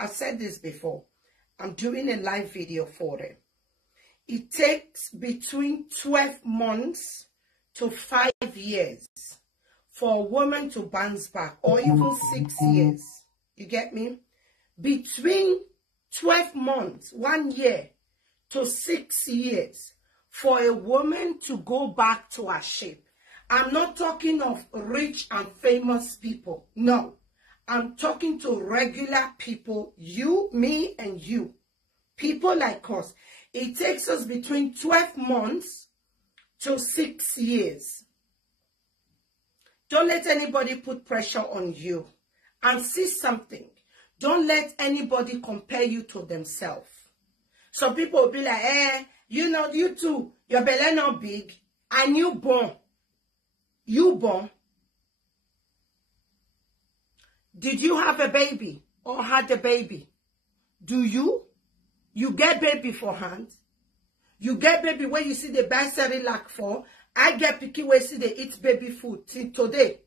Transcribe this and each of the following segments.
I said this before. I'm doing a live video for it. It takes between 12 months to 5 years for a woman to bounce back, or even 6 years. You get me? Between 12 months, 1 year, to 6 years for a woman to go back to her shape. I'm not talking of rich and famous people. No. I'm talking to regular people, you, me, and you. People like us. It takes us between 12 months to 6 years. Don't let anybody put pressure on you. And see something. Don't let anybody compare you to themselves. Some people will be like, you know, you too, your belly not big, and you born. You born. Did you have a baby or had a baby? Do you? You get baby for hand. You get baby where you see the buy Cerelac for. I get picky where you see they eat baby food till today.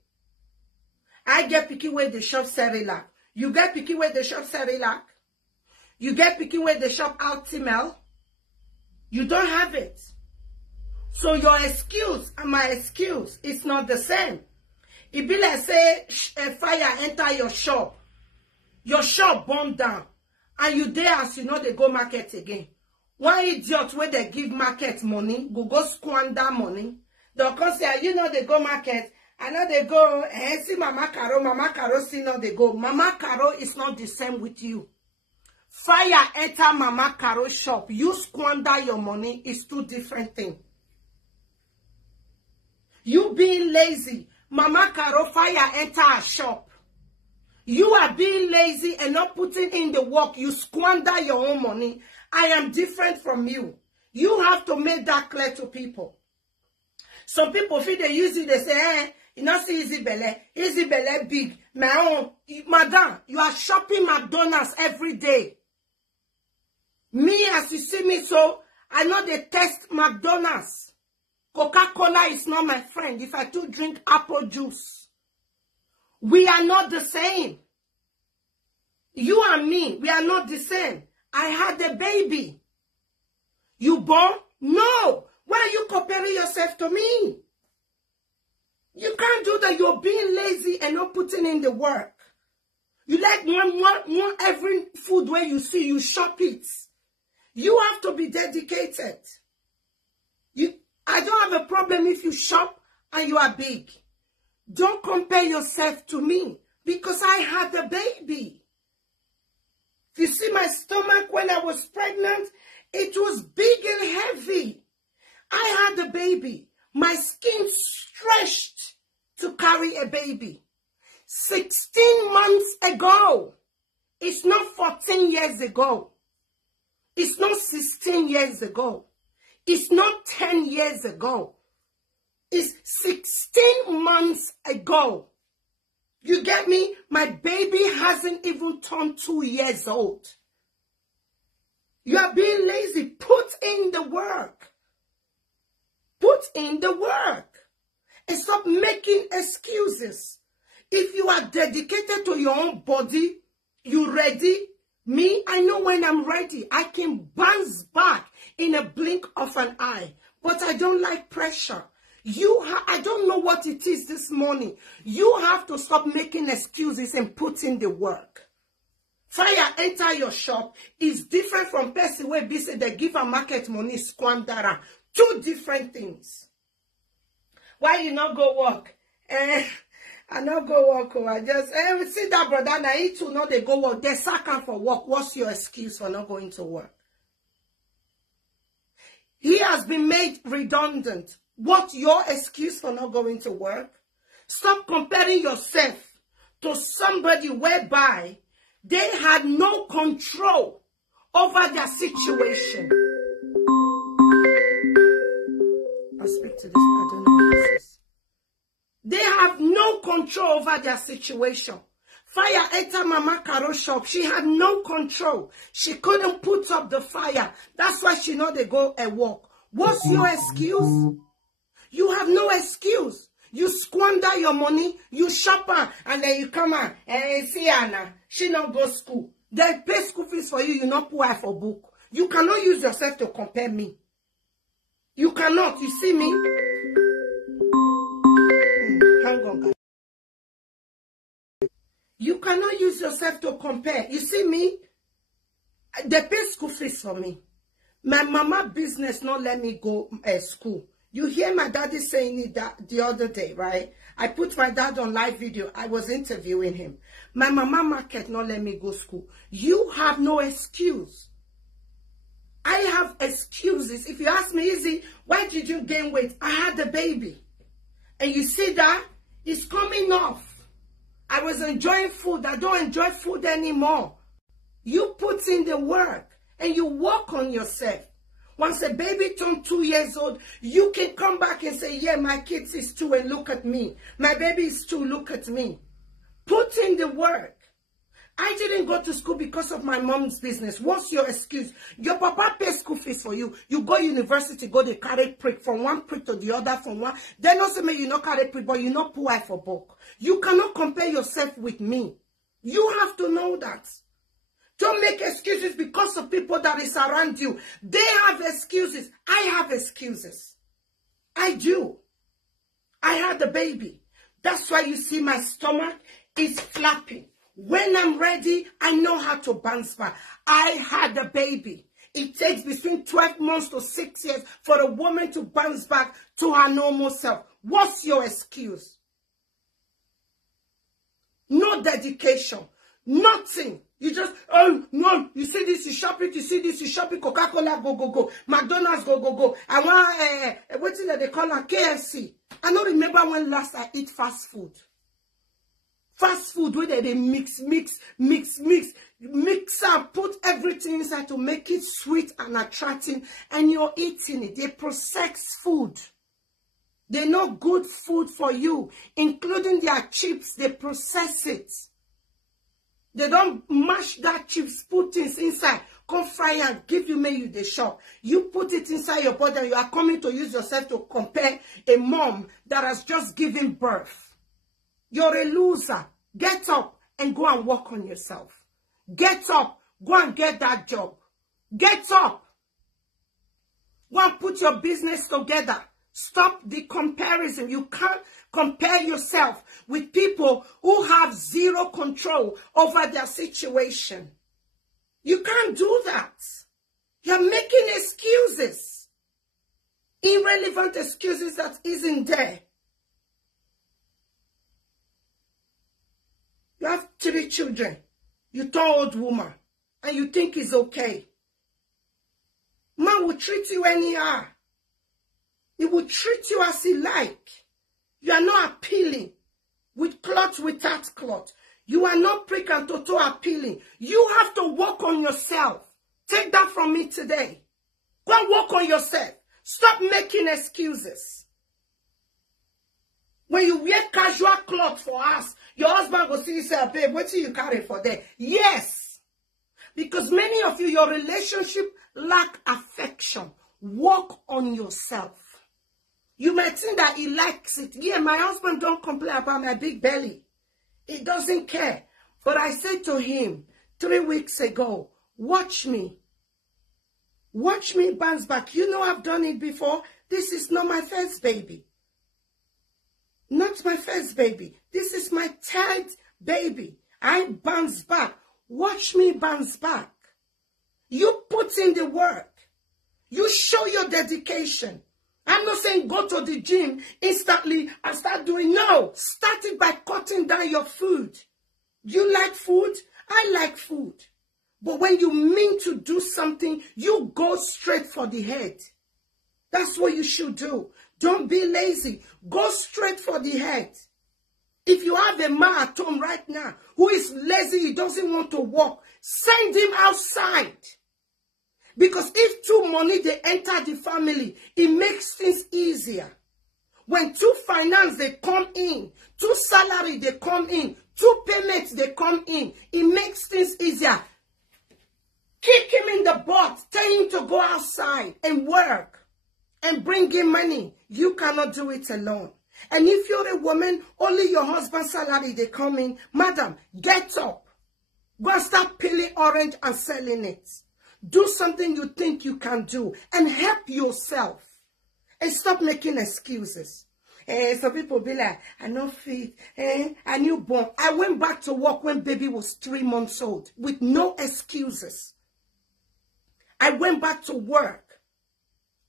I get picky where they shop Cerelac. You get picky where they shop Cerelac. You get picky where they shop Altimel. You don't have it. So your excuse and my excuse is not the same. It be like say a fire enter your shop. Your shop burned down. And you there as you know they go market again. One idiot where they give market money, go squander money. They'll come say, you know they go market. I know they go, see Mama Caro see no they go. Mama Caro is not the same with you. Fire enter Mama Caro shop. You squander your money is two different things. You being lazy. Mama Caro fire enter a shop. You are being lazy and not putting in the work. You squander your own money. I am different from you. You have to make that clear to people. Some people feel they use it, they say, you know, see Easy Belle big. Madam, you are shopping McDonald's every day. Me, as you see me, so I know they test McDonald's. Coca-Cola is not my friend if I do drink apple juice. We are not the same. You and me, we are not the same. I had a baby. You born? No. Why are you comparing yourself to me? You can't do that. You're being lazy and not putting in the work. You like one every food where you see, you shop it. You have to be dedicated. I don't have a problem if you shop and you are big. Don't compare yourself to me because I had a baby. You see my stomach when I was pregnant, it was big and heavy. I had a baby. My skin stretched to carry a baby. 16 months ago. It's not 14 years ago. It's not 16 years ago. It's not 10 years ago. It's 16 months ago. You get me? My baby hasn't even turned 2 years old. You are being lazy. Put in the work. Put in the work. And stop making excuses. If you are dedicated to your own body, you ready? Me, I know when I'm ready. I can bounce back in a blink of an eye. But I don't like pressure. I don't know what it is this morning. You have to stop making excuses and put in the work. Fire enter your shop is different from person where they say they give a market money squander. Two different things. Why you not go work? I not go work. I just see that brother now he too not they go work. They sack him for work. What's your excuse for not going to work? He has been made redundant. What's your excuse for not going to work? Stop comparing yourself to somebody whereby they had no control over their situation. I'll speak to this. I don't know what this is. They have no control over their situation. Fire enter Mama Caro shop. She had no control. She couldn't put up the fire. That's why she know they go and walk. What's your excuse? You have no excuse. You squander your money, you shop her, and then you come out and see Anna. She not go school. They pay school fees for you, you not put eye for book. You cannot use yourself to compare me. You cannot. You see me? Hang on, guys. You cannot use yourself to compare. You see me? They pay school fees for me. My mama business not let me go school. You hear my daddy saying it the other day, right? I put my dad on live video. I was interviewing him. My mama market not let me go school. You have no excuse. I have excuses. If you ask me, Izzy, why did you gain weight? I had a baby. And you see that? It's coming off. I was enjoying food. I don't enjoy food anymore. You put in the work and you work on yourself. Once a baby turns 2 years old, you can come back and say, yeah, my kid is 2 and look at me. My baby is 2, look at me. Put in the work. I didn't go to school because of my mom's business. What's your excuse? Your papa pays school fees for you. You go university, go to carry prick from one prick to the other from one. Then also may you not carry prick, but you not pull eye for book. You cannot compare yourself with me. You have to know that. Don't make excuses because of people that is around you. They have excuses. I have excuses. I do. I had a baby. That's why you see my stomach is flapping. When I'm ready, I know how to bounce back. I had a baby. It takes between 12 months to 6 years for a woman to bounce back to her normal self. What's your excuse? No dedication. Nothing. You just, oh, no, you see this, you shop it, you see this, you shop it, Coca-Cola, go, go, go. McDonald's, go, go, go. I want, what is that they call it, KFC. I don't remember when last I eat fast food. Fast food where they mix up, put everything inside to make it sweet and attractive, and you're eating it. They process food. They're not good food for you, including their chips. They process it. They don't mash that chips, put things inside, come fry and give you maybe the shop. You put it inside your body and you are coming to use yourself to compare a mom that has just given birth. You're a loser. Get up and go and work on yourself. Get up. Go and get that job. Get up. Go and put your business together. Stop the comparison. You can't compare yourself with people who have zero control over their situation. You can't do that. You're making excuses. Irrelevant excuses that isn't there. You have 3 children. You turn old woman. And you think it's okay. Man will treat you anyhow. He will treat you as he like. You are not appealing. With cloth, without cloth. You are not prick and toto appealing. You have to work on yourself. Take that from me today. Go and work on yourself. Stop making excuses. When you wear casual clothes for us, your husband will see you say, babe, what do you carry for there? Yes. Because many of you, your relationship lack affection. Work on yourself. You might think that he likes it. Yeah, my husband don't complain about my big belly. He doesn't care. But I said to him 3 weeks ago, watch me. Watch me bounce back. You know I've done it before. This is not my first baby. Not my first baby. This is my 3rd baby. I bounce back. Watch me bounce back. You put in the work. You show your dedication. I'm not saying go to the gym instantly and start doing. No. Start it by cutting down your food. You like food? I like food. But when you mean to do something, you go straight for the head. That's what you should do. Don't be lazy. Go straight for the head. If you have a man at home right now who is lazy, he doesn't want to work, send him outside. Because if 2 money, they enter the family, it makes things easier. When 2 finance, they come in. 2 salary, they come in. 2 payments, they come in. It makes things easier. Kick him in the butt. Tell him to go outside and work. And bring in money. You cannot do it alone. And if you're a woman, only your husband's salary, they come in. Madam, get up. Go and start peeling orange and selling it. Do something you think you can do and help yourself. And stop making excuses. Some people be like, I no fit. I newborn. I went back to work when baby was 3 months old with no excuses. I went back to work.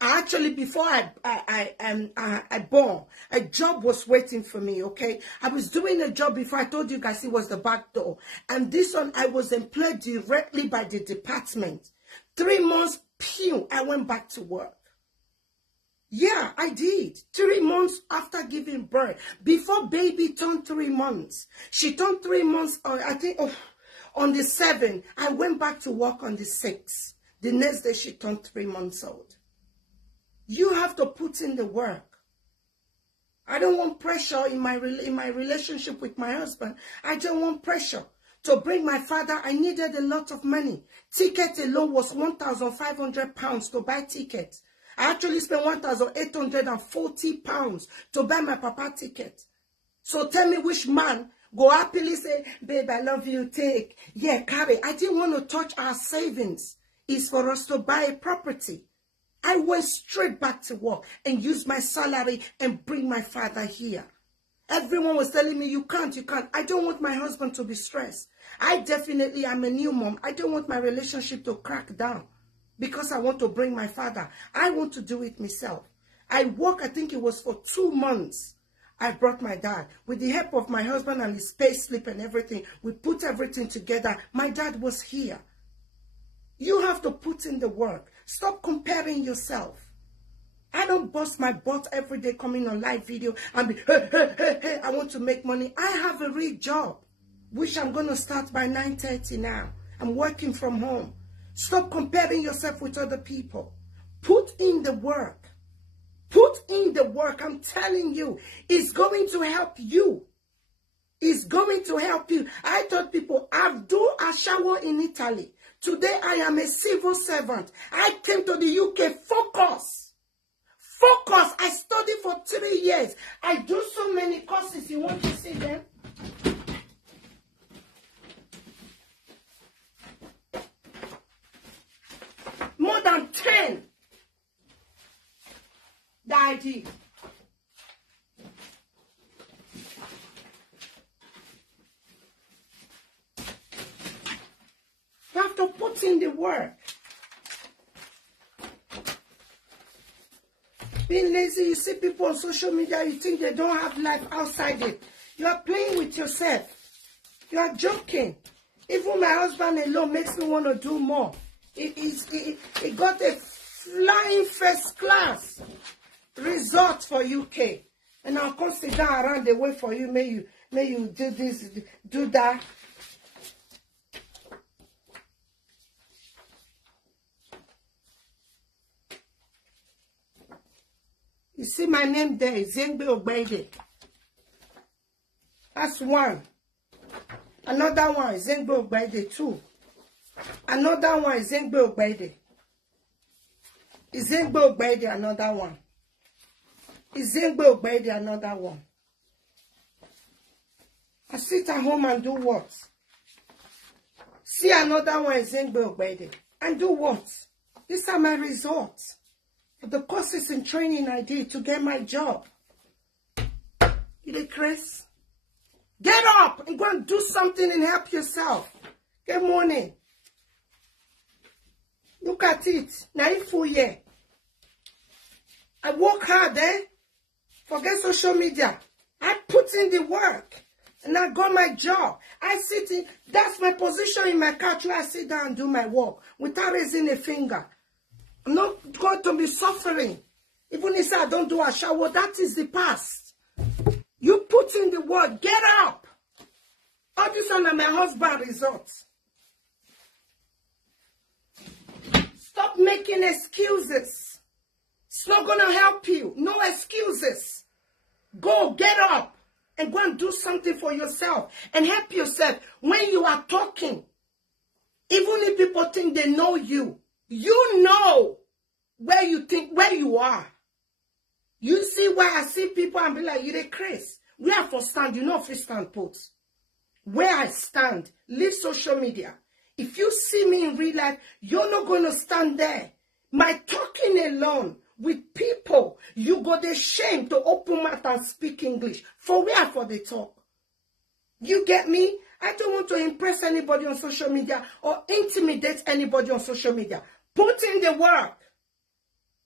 Actually, before I born, a job was waiting for me, okay? I was doing a job before. I told you guys it was the back door. And this one, I was employed directly by the department. 3 months, pew, I went back to work. Yeah, I did. 3 months after giving birth. Before baby turned 3 months. She turned 3 months, I think, on the 7th. I went back to work on the 6th. The next day, she turned 3 months old. You have to put in the work. I don't want pressure in my relationship with my husband. I don't want pressure. To bring my father, I needed a lot of money. Ticket alone was £1,500 to buy tickets. I actually spent £1,840 to buy my papa ticket. So tell me which man go happily say, babe, I love you, take. Yeah, carry. I didn't want to touch our savings. It's for us to buy a property. I went straight back to work and used my salary and bring my father here. Everyone was telling me, you can't. I don't want my husband to be stressed. I definitely am a new mom. I don't want my relationship to crack down because I want to bring my father. I want to do it myself. I work, I think it was for 2 months. I brought my dad. With the help of my husband and his pay slip and everything, we put everything together. My dad was here. You have to put in the work. Stop comparing yourself. I don't bust my butt every day coming on live video and be, hey, I want to make money. I have a real job, which I'm going to start by 9:30 now. I'm working from home. Stop comparing yourself with other people. Put in the work. Put in the work. I'm telling you, it's going to help you. It's going to help you. I told people, I've done a shower in Italy. Today, I am a civil servant. I came to the UK. Focus. Focus. I studied for 3 years. I do so many courses. You want to see them? More than 10 that I did. You have to put in the work. Being lazy, you see people on social media, you think they don't have life outside it. You are playing with yourself. You are joking. Even my husband alone makes me want to do more. He got a flying first class resort for UK. And I'll come sit down around the way for you. May you do this, do that. You see my name there, Zengbe Ogbeide. That's one. Another one is Zengbe Ogbeide 2. Another one is Zengbe Ogbeide. Is Zengbe Ogbeide another one? Is Zengbe Ogbeide another one? I sit at home and do what? See another one is Zengbe Ogbeide. And do what? These are my results. The courses and training I did to get my job. You did, Chris? Get up and go and do something and help yourself. Good morning. Look at it. Now it's full year. I work hard, Forget social media. I put in the work. And I got my job. I sit in, that's my position in my couch where I sit down and do my work without raising a finger. I'm not going to be suffering. Even if I don't do a shower, that is the past. You put in the work. Get up. All this on my husband results. Stop making excuses. It's not going to help you. No excuses. Go, get up. And go and do something for yourself. And help yourself when you are talking. Even if people think they know you. You know where you are. You see why I see people and be like, you the Chris. We are for stand, you know if you stand put. where I stand. Leave social media. If you see me in real life, you're not going to stand there. My talking alone with people, you got the shame to open mouth and speak English. For where? For the talk. You get me? I don't want to impress anybody on social media or intimidate anybody on social media. Put in the work.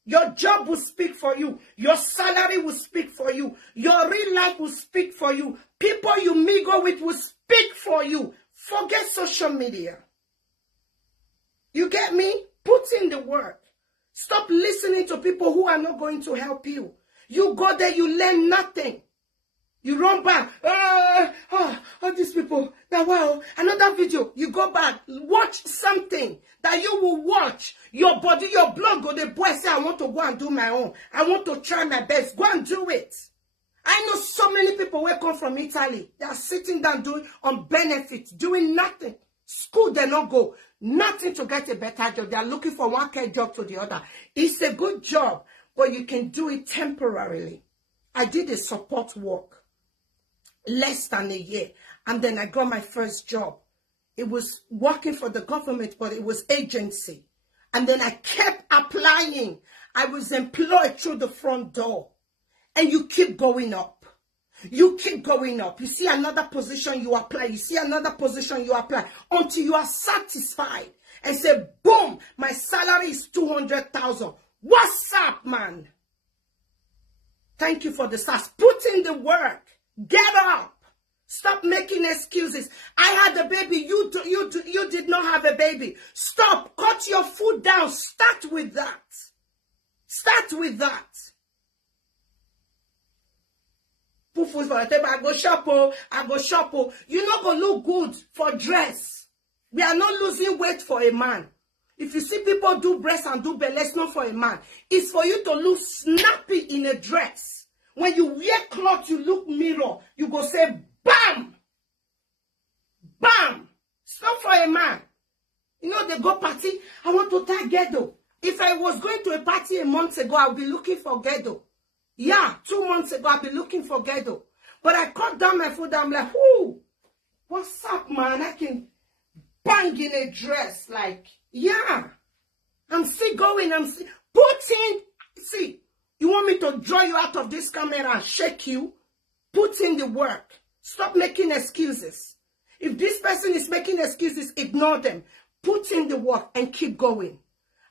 Your job will speak for you. Your salary will speak for you. Your real life will speak for you. People you mingle with will speak for you. Forget social media. You get me? Put in the work. Stop listening to people who are not going to help you. You go there, you learn nothing. You run back. All these people. Now, wow, another video. You go back. Watch something that you will watch. Your body, your blood go the boy say, I want to go and do my own. I want to try my best. Go and do it. I know so many people who come from Italy. They are sitting down doing on benefits, doing nothing. School, they not go. Nothing to get a better job. They are looking for one kind job to the other. It's a good job, but you can do it temporarily. I did a support work less than a year, and then I got my first job. It was working for the government, but it was agency. And then I kept applying. I was employed through the front door. And you keep going up. You keep going up. You see another position, you apply. You see another position, you apply. Until you are satisfied. And say, boom, my salary is 200,000. What's up, man? Thank you for the sass. Put in the work. Get up. Stop making excuses. I had a baby. You did not have a baby. Stop. Cut your foot down. Start with that. Start with that. I go shop. I go shop. You're not going to look good for dress. We are not losing weight for a man. If you see people do breast and do belly, it's not for a man. It's for you to look snappy in a dress. When you wear clothes, you look mirror. You go say, bam! Bam! It's not for a man. You know, they go party. I want to tie ghetto. If I was going to a party a month ago, I would be looking for ghetto. Yeah, 2 months ago, I'll be looking for ghetto. But I cut down my food. I'm like, whoo, what's up, man? I can bang in a dress. Like, yeah. I'm still going. I'm still putting. See, you want me to draw you out of this camera and shake you? Put in the work. Stop making excuses. If this person is making excuses, ignore them. Put in the work and keep going.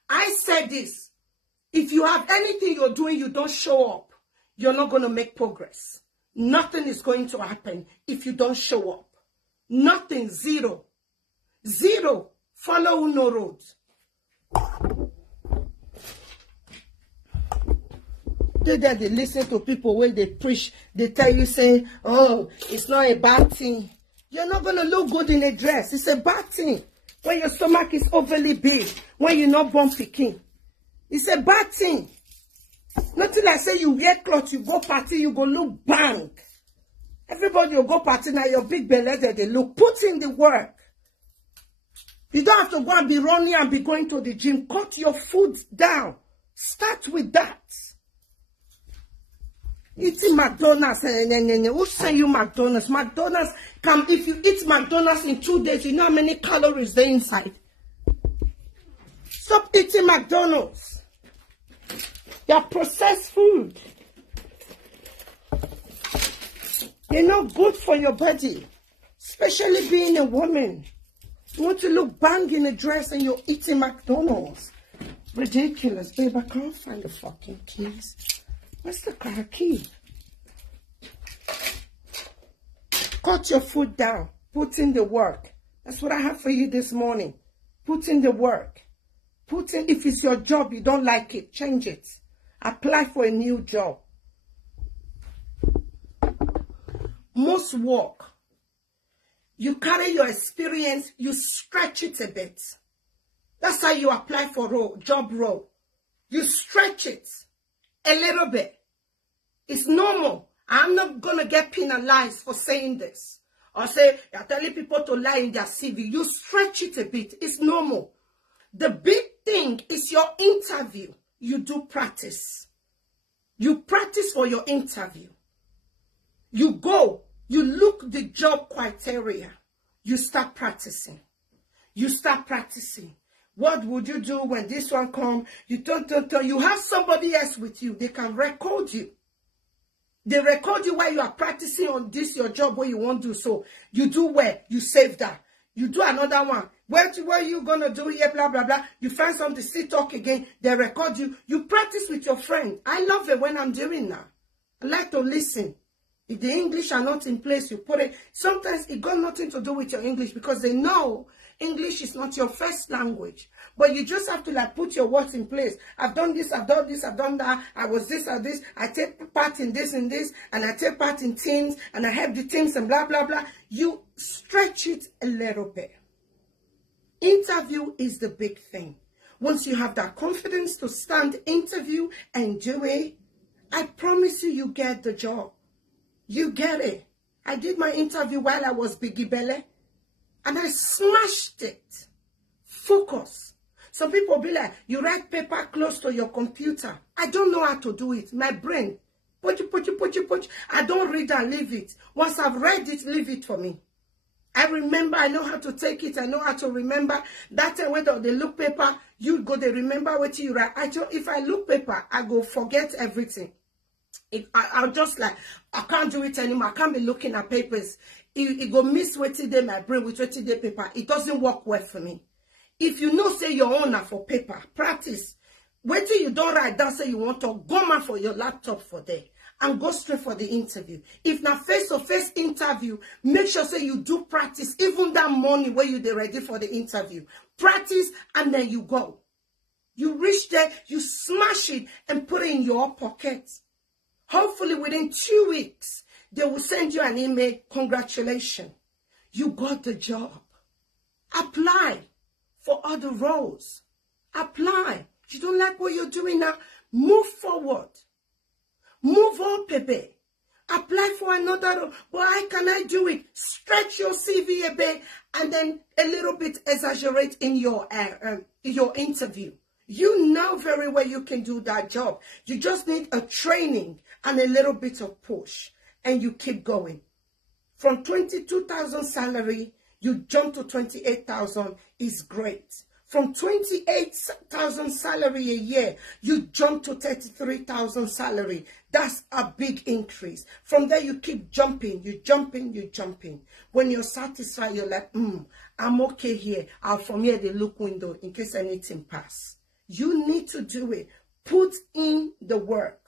I said this. If you have anything you're doing, you don't show up. You're not going to make progress. Nothing is going to happen if you don't show up. Nothing. Zero. Zero. Follow no road. They listen to people when they preach. They tell you, say, oh, it's not a bad thing. You're not going to look good in a dress. It's a bad thing. When your stomach is overly big. When you're not born picking. It's a bad thing. Nothing like say you wear clothes, you go party, you go look bang. Everybody will go party now, your big belly that they look. Put in the work. You don't have to go and be running and be going to the gym. Cut your food down. Start with that. Eating McDonald's. Who send you McDonald's? McDonald's come, if you eat McDonald's in 2 days, you know how many calories there inside. Stop eating McDonald's. They're processed food. They're not good for your body. Especially being a woman. You want to look bang in a dress and you're eating McDonald's. Ridiculous. Babe, I can't find the fucking keys. Where's the car key? Cut your foot down. Put in the work. That's what I have for you this morning. Put in the work. Put in, if it's your job, you don't like it, change it. Apply for a new job. Most work, you carry your experience, you stretch it a bit. That's how you apply for job role. You stretch it a little bit. It's normal. I'm not going to get penalized for saying this. Or say, you're telling people to lie in their CV. You stretch it a bit. It's normal. The big thing is your interview. You do practice. You practice for your interview. You go. You look the job criteria. You start practicing. You start practicing. What would you do when this one comes? You don't. You have somebody else with you. They can record you. They record you while you are practicing on this, your job, where you want to do. So you do well, you save that. You do another one. What you going to do here, blah, blah, blah. You find something, still talk again. They record you. You practice with your friend. I love it when I'm doing that. I like to listen. If the English are not in place, you put it. Sometimes it got nothing to do with your English because they know English is not your first language. But you just have to like put your words in place. I've done this, I've done this, I've done that. I was this or this. I take part in this and this. And I take part in teams. And I help the teams and blah, blah, blah. You stretch it a little bit. Interview is the big thing. Once you have that confidence to stand interview and do it, I promise you, you get the job. You get it. I did my interview while I was Biggie Bele, and I smashed it. Focus. Some people be like, you write paper close to your computer. I don't know how to do it. My brain, put. I don't read and leave it. Once I've read it, leave it for me. I remember, I know how to take it. I know how to remember. That time when they look paper, you go, they remember what you write. If I look paper, I go forget everything. I'll just like, I can't do it anymore. I can't be looking at papers. It go miss what day my brain with what day paper. It doesn't work well for me. If you know, say your owner for paper, practice. Wait till you don't write down, say you want to go man for your laptop for there. And go straight for the interview. If not face-to-face interview, make sure say you do practice. Even that morning when you're ready for the interview. Practice and then you go. You reach there, you smash it and put it in your pocket. Hopefully within 2 weeks, they will send you an email. Congratulations. You got the job. Apply for other roles. Apply. You don't like what you're doing now? Move forward. Move on, Pepe. Apply for another role. Why can I do it? Stretch your CV a bit and then a little bit exaggerate in your interview. You know very well you can do that job. You just need a training and a little bit of push. And you keep going. From 22,000 salary, you jump to 28,000 is great. From 28,000 salary a year, you jump to 33,000 salary. That's a big increase. From there, you keep jumping, you jumping. When you're satisfied, you're like, I'm okay here. From here, the look window in case anything pass. You need to do it. Put in the work.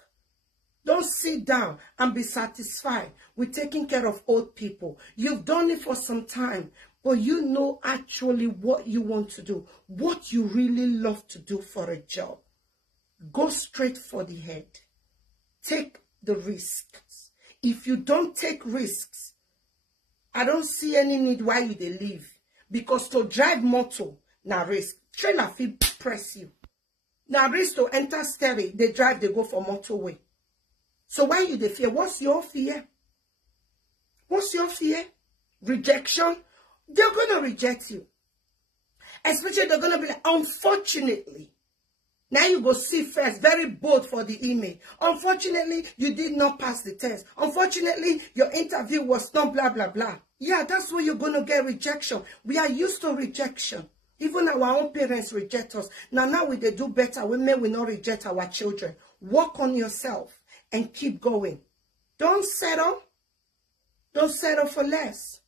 Don't sit down and be satisfied with taking care of old people. You've done it for some time. But you know actually what you want to do, what you really love to do for a job. Go straight for the head. Take the risks. If you don't take risks, I don't see any need why you they leave. Because to drive motor, na risk. Trailer fee press you. Na risk to enter steering, they drive, they go for motorway. So why you they fear? What's your fear? What's your fear? Rejection? They're going to reject you. Especially they're going to be like, unfortunately. Now you go see first, very bold for the email. Unfortunately, you did not pass the test. Unfortunately, your interview was not blah, blah, blah. Yeah, that's where you're going to get rejection. We are used to rejection. Even our own parents reject us. Now we they do better. We may not reject our children. Work on yourself and keep going. Don't settle. Don't settle for less.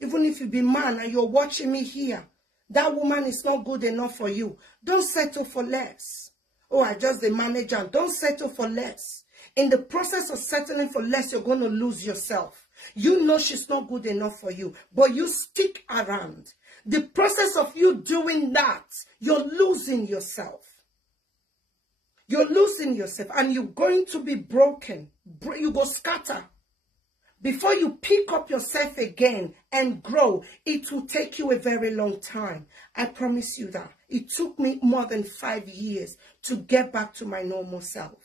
Even if you be man and you're watching me here, that woman is not good enough for you. Don't settle for less. Oh, I just the manager. Don't settle for less. In the process of settling for less, you're going to lose yourself. You know she's not good enough for you, but you stick around. The process of you doing that, you're losing yourself. You're losing yourself and you're going to be broken. You go scatter. Before you pick up yourself again and grow, it will take you a very long time. I promise you that. It took me more than 5 years to get back to my normal self.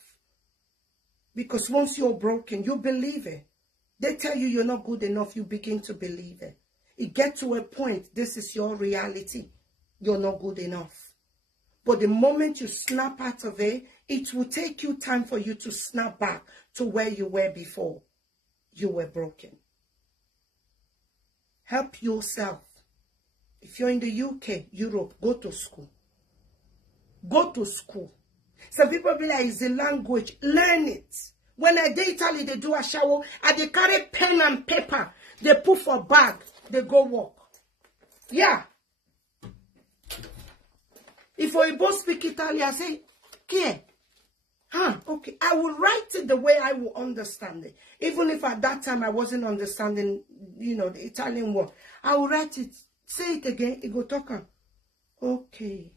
Because once you're broken, you believe it. They tell you you're not good enough, you begin to believe it. It gets to a point, this is your reality. You're not good enough. But the moment you snap out of it, it will take you time for you to snap back to where you were before. You were broken. Help yourself. If you're in the UK, Europe, go to school. Go to school. Some people be like, it's the language. Learn it. When I did Italy, they do a shower, and they carry pen and paper. They put for bag. They go walk. Yeah. If I both speak Italian, I say, okay. Okay. I will write it the way I will understand it. Even if at that time I wasn't understanding, you know, the Italian word. I will write it. Say it again. It go talk. Okay.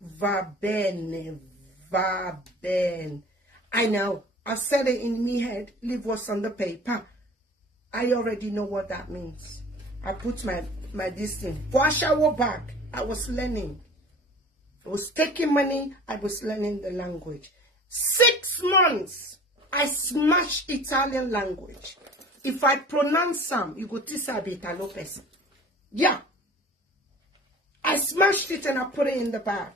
Va bene. Va bene. I know. I've said it in my head. Leave what's on the paper. I already know what that means. I put my this thing. For a shower bag, I was learning. I was taking money. I was learning the language. 6 months, I smashed Italian language. If I pronounce some, you go to Sabi Italo person. Yeah. I smashed it and I put it in the bag.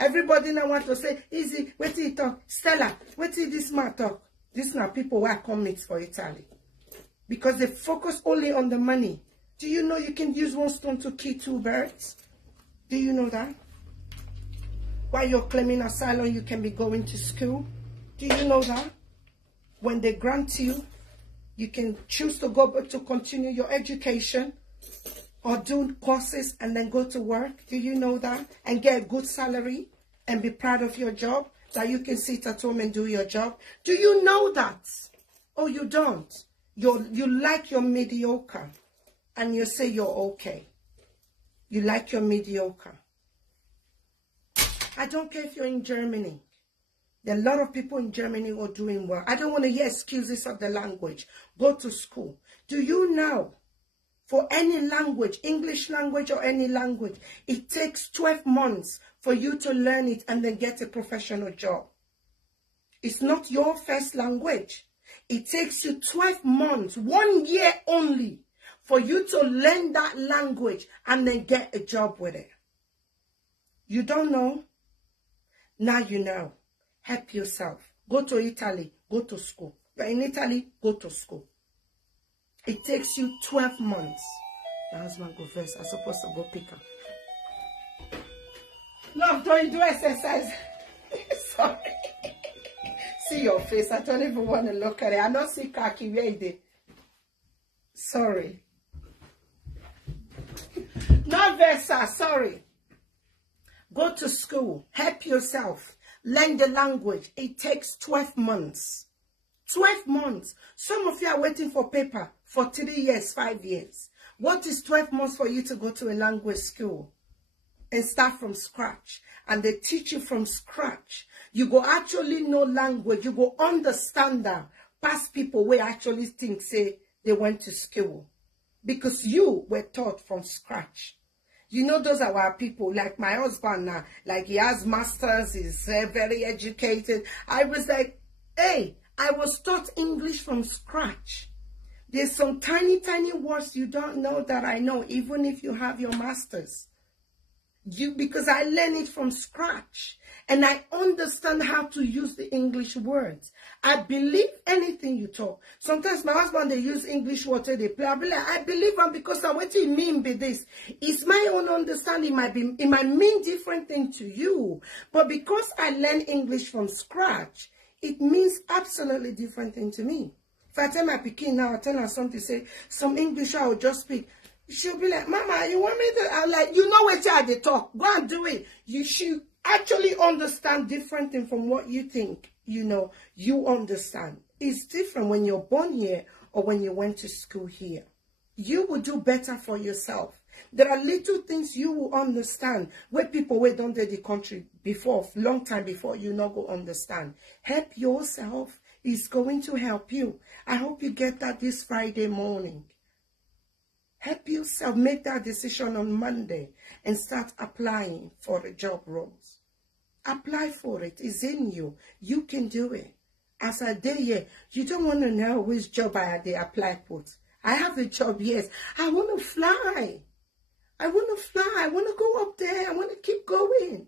Everybody now want to say, easy, wait till you talk. Stella, wait till this man talk. This now people who are coming for Italy. Because they focus only on the money. Do you know you can use one stone to kill 2 birds? Do you know that? While you're claiming asylum, you can be going to school. Do you know that? When they grant you, you can choose to go to continue your education or do courses and then go to work. Do you know that? And get a good salary and be proud of your job, that you can sit at home and do your job. Do you know that? Oh, you don't. You like your mediocre and you say you're okay. You like your mediocre. I don't care if you're in Germany. There are a lot of people in Germany who are doing well. I don't want to hear excuses of the language. Go to school. Do you know, for any language, English language or any language, it takes 12 months for you to learn it and then get a professional job. It's not your first language. It takes you 12 months, 1 year only, for you to learn that language and then get a job with it. You don't know? Now you know. Help yourself. Go to Italy. Go to school. You're in Italy. Go to school. It takes you 12 months. My husband go first. I'm supposed to go pick up. Love, don't you do exercise? Sorry. See your face. I don't even want to look at it. I don't see khaki. Where is it? Sorry. Not Versa. Sorry. Go to school. Help yourself. Learn the language. It takes 12 months. 12 months. Some of you are waiting for paper for 3 years, 5 years. What is 12 months for you to go to a language school and start from scratch? And they teach you from scratch. You go actually know language. You go understand that past people will actually think, say, they went to school. Because you were taught from scratch. You know, those are our people, like my husband now, like he has masters, he's very educated. I was like, hey, I was taught English from scratch. There's some tiny, tiny words you don't know that I know, even if you have your masters. Because I learned it from scratch. And I understand how to use the English words. I believe anything you talk. Sometimes my husband, they use English words, they play. I be like, I believe them because I what it mean by this. It's my own understanding. It might mean different thing to you. But because I learned English from scratch, it means absolutely different thing to me. If I tell my Pekin now, I tell her something, say, some English I will just speak. She'll be like, Mama, you want me to? I'm like, you know what they talk. Go and do it. You should actually understand different thing from what you think, you know, you understand. It's different when you're born here or when you went to school here. You will do better for yourself. There are little things you will understand where people wait on the country before, long time before, you not go understand. Help yourself. It's going to help you. I hope you get that this Friday morning. Help yourself. Make that decision on Monday and start applying for the job roles. Apply for it. It's in you. You can do it. As I did here, you don't want to know which job I apply for. I have a job, yes. I want to fly. I want to fly. I want to go up there. I want to keep going.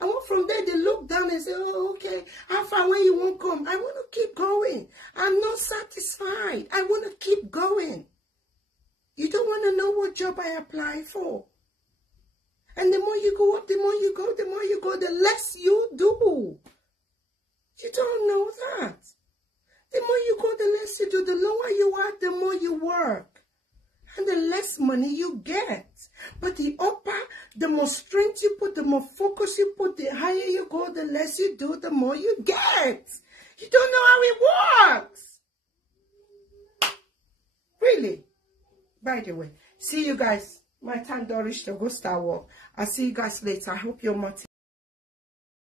I want from there, they look down and say, oh, okay, how far away you won't come? I want to keep going. I'm not satisfied. I want to keep going. You don't want to know what job I apply for. And the more you go up, the more you go, the less you do. You don't know that. The more you go, the less you do. The lower you are, the more you work. And the less money you get. But the upper, the more strength you put, the more focus you put, the higher you go, the less you do, the more you get. You don't know how it works. Really. By the way, see you guys. My time Doris to go start work. I'll see you guys later. I hope you're motivated.